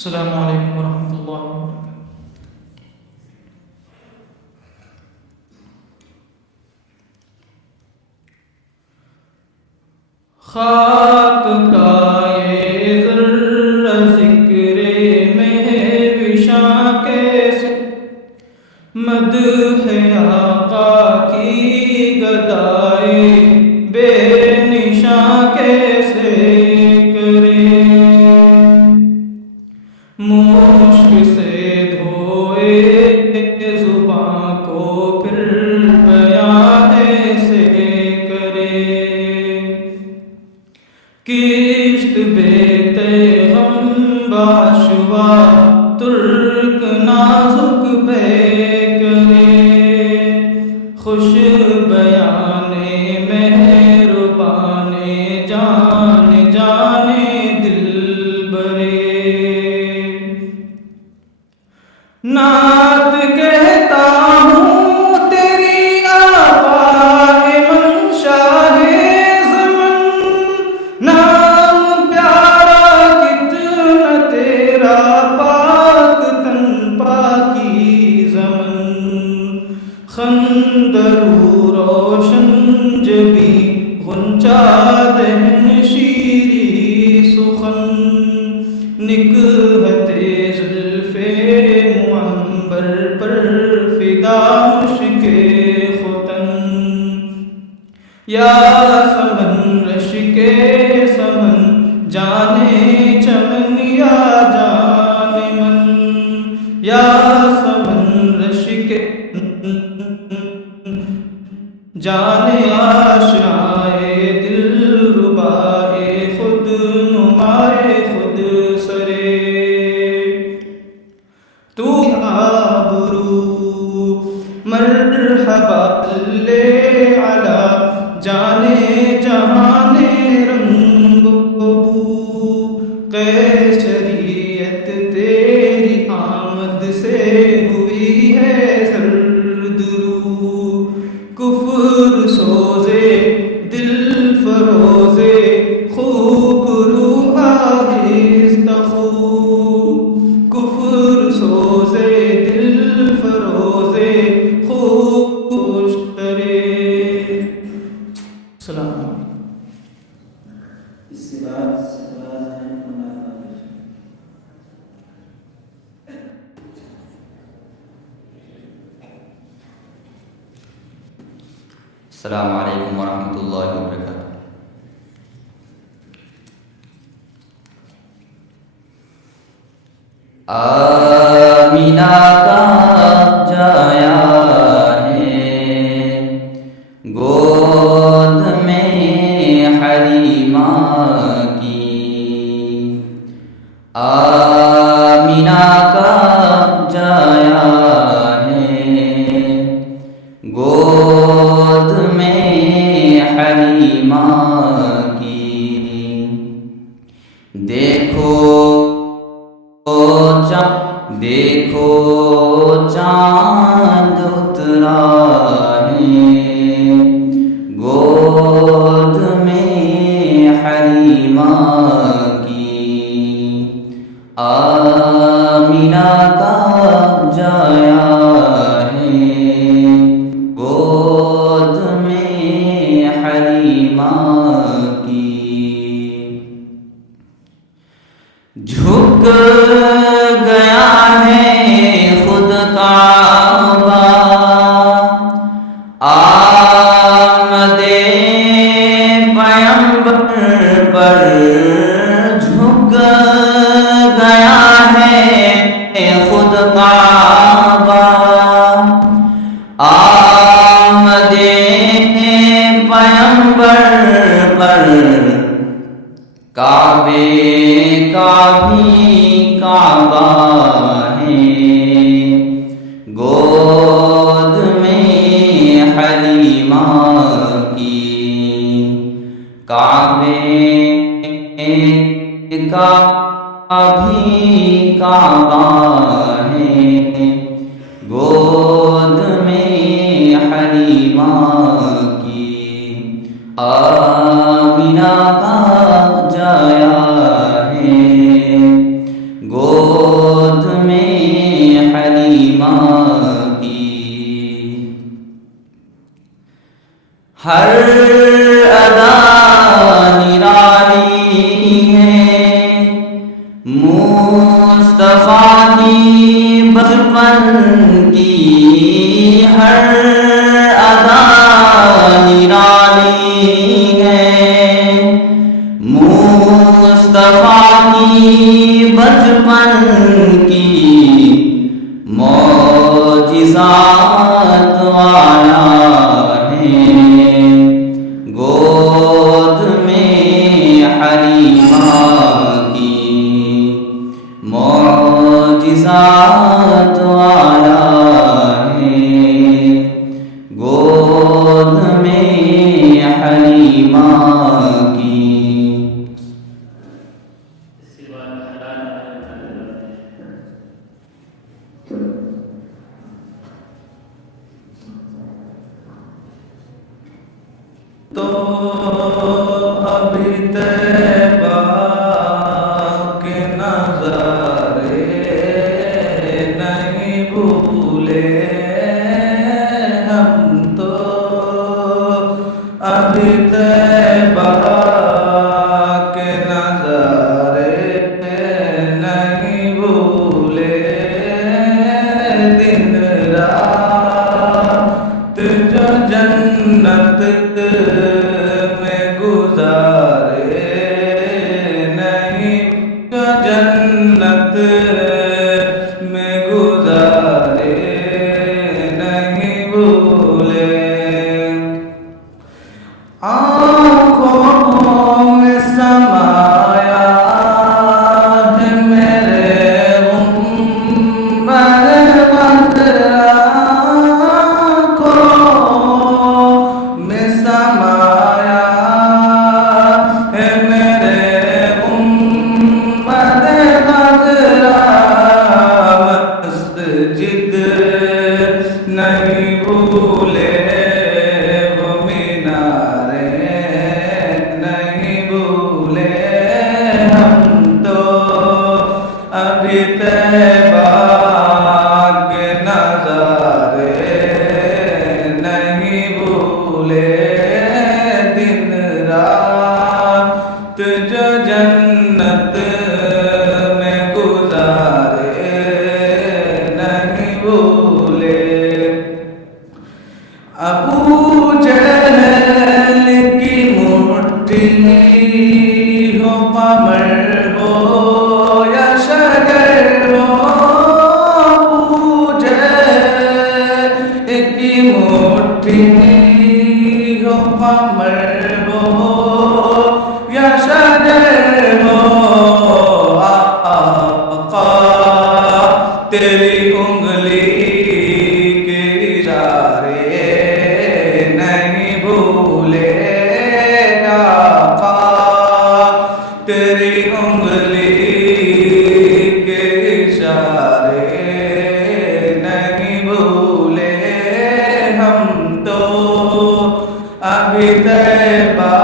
السلام علیکم ورحمۃ اللہ وبرکاتہ۔ خاک کا یہ ذرہ ذکر مہوشاں کیسے، مدح آقا کی گدائے بے نشاں کیسے کرے، مشک سے دھوئے زباں کو پھر بیان ایسے کرے، کشت بے غم باشوا ترک نازک پہ کرے، خوش بیان مہربان جان جانے دل برے، نعت کہتا ہوں تیری آبا ہے منشا ہے زمن، نام پیارا کتنا تیرا پاک تن پاکی زمن، خندرو روشن جبی غنچہ دہن شیری سخن، نکہت زلف معمبر پر فدا مشک ختن، یا سمن رش کے سمن جانے چمن یا جان من، یا سمن رش کے جانے آشنائے دل ربائے خود نمائے خود سرے، تو آبرو مرحبا لے علی جانے جہانے رنگ بو، قیصریت تیری آمد سے ہوئی ہے سرد رو، کفر سوزے دل فروزے خوب رو آہستہ خو، کفر سوزے دل فروزے خوب خوش کرے۔ السلام علیکم۔ اس کے بعد السلام علیکم ورحمۃ اللہ وبرکاتہ۔ آمینہ کا جایا ہے گود میں حلیمہ کی، آمینہ کا جایا ہے گود میں حلیمہ کی، دیکھو دیکھو چاند اترا ہے گود میں حلیمہ کی، آمینہ کا جایا ہے گود میں حلیمہ کی، جھک گیا ہے خود کعبہ آمد پیغمبر پر، جھک گیا ہے خود کعبہ آمد پیغمبر پر، کعبے کا بھی کعبہ ہے گود میں حلیمہ کی، کعبے کا بھی کعبہ ہے گود میں حلیمہ کی، آمینہ کا جایا ہے گود ہر ادا نرالی ہے، مصطفیٰ کی بچپن کی ہر ادا نرالی ہے، مصطفیٰ کی بچپن کی معجزات والا ہے، گود میں حلیمہ کی معجزات والا ہے، گود میں حلیمہ کی۔ تو ابھی طیبہ کے نظارے نہیں بھولے ہم تو، ابھی طیبہ کے نظارے نہیں بھولے، دن رات جو جنت میں گزارے نہیں، جو جنت میں گزارے نہیں بھولے، آنکھوں میں سمایا ہے میرے عمر بدرا، آنکھوں میں سمایا ہے میرے عمر بدرا، مسجد نہیں بھولے وہ مینارے نہیں بھولے ہم تو، ابھی طیبہ کے نظارے نہیں بھولے، دن رات جو جنت میں گزارے نہیں بھولے، ابو جہل کی مٹھی ہو قمر ہو یا شجر ہو، ابو جہل کی مٹھی ہو قمر ہو یا شجر ہو، آقا تیری انگلی کے اشارے نہیں بھولے، آقا تیری انگلی کے اشارے نہیں بھولے ہم تو، ابھی طیبہ